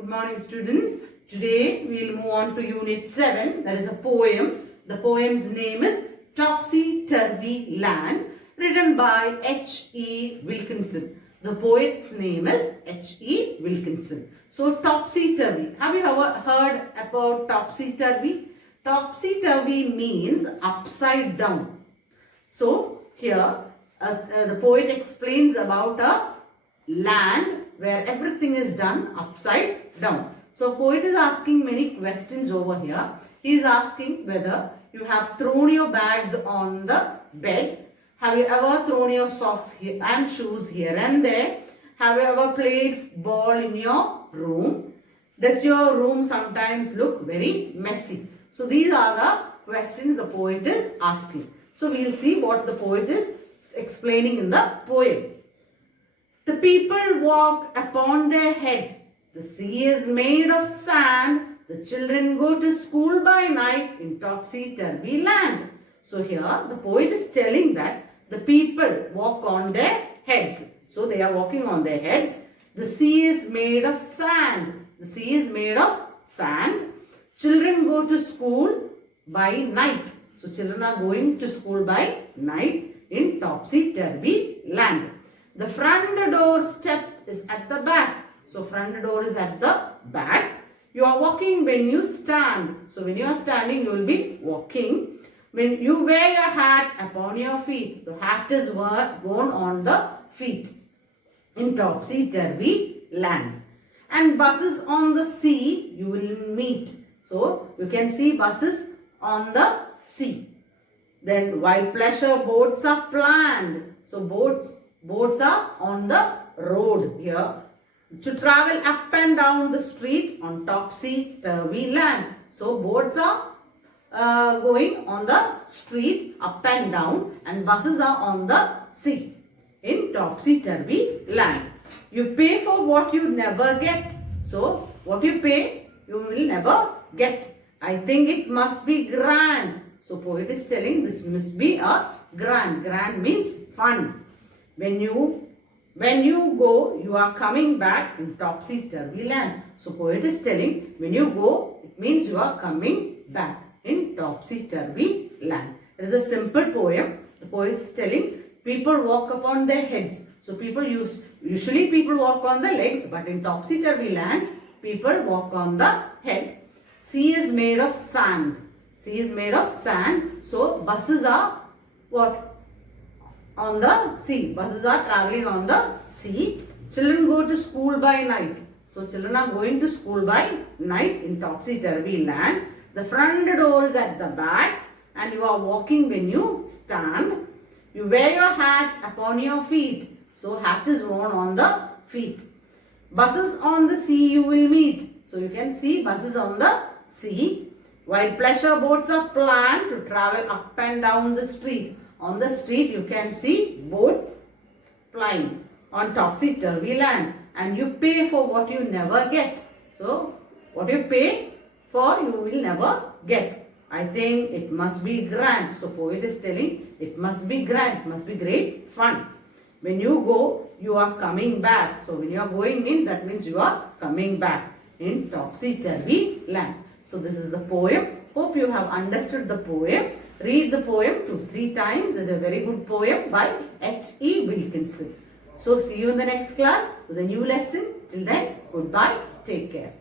Good morning, students. Today we will move on to Unit 7. That is a poem. The poem's name is Topsy-turvy Land, written by H.E. Wilkinson. The poet's name is H.E. Wilkinson. So, topsy-turvy. Have you ever heard about topsy-turvy? Topsy-turvy means upside down. So, here the poet explains about a land where everything is done upside down. So, poet is asking many questions over here. He is asking whether you have thrown your bags on the bed. Have you ever thrown your socks here and shoes here and there? Have you ever played ball in your room? Does your room sometimes look very messy? So, these are the questions the poet is asking. So, we will see what the poet is explaining in the poem. The people walk upon their head. The sea is made of sand. The children go to school by night in topsy-turvy land. So here the poet is telling that the people walk on their heads. So they are walking on their heads. The sea is made of sand. The sea is made of sand. Children go to school by night. So children are going to school by night in topsy-turvy land. The front door step is at the back. So front door is at the back. You are walking when you stand. So when you are standing, you will be walking. When you wear your hat upon your feet, the hat is worn on the feet in topsy-turvy land. And buses on the sea you will meet. So you can see buses on the sea. Then while pleasure boats are planned. So boats are on the road here. To travel up and down the street on topsy-turvy land. So boats are going on the street up and down, and buses are on the sea in topsy-turvy land. You pay for what you never get. So what you pay, you will never get. I think it must be grand. So poet is telling this must be a grand. Grand means fun. When you go, you are coming back in topsy-turvy land. So poet is telling when you go, it means you are coming back in topsy-turvy land. It is a simple poem. The poet is telling people walk upon their heads. So usually people walk on the legs, but in topsy-turvy land, people walk on the head. Sea is made of sand. Sea is made of sand. So buses are what? On the sea. Buses are traveling on the sea. Children go to school by night. So children are going to school by night in topsy-turvy land. The front door is at the back, and you are walking when you stand. You wear your hat upon your feet. So hat is worn on the feet. Buses on the sea you will meet. So you can see buses on the sea. While pleasure boats are planned to travel up and down the street. On the street you can see boats plying on topsy-turvy land, and you pay for what you never get. So what you pay for you will never get. I think it must be grand. So poet is telling it must be grand, it must be great fun. When you go, you are coming back. So when you are going means that means you are coming back in topsy-turvy land. So this is the poem. Hope you have understood the poem. Read the poem 2-3 times. It is a very good poem by H.E. Wilkinson. So see you in the next class with a new lesson. Till then, goodbye. Take care.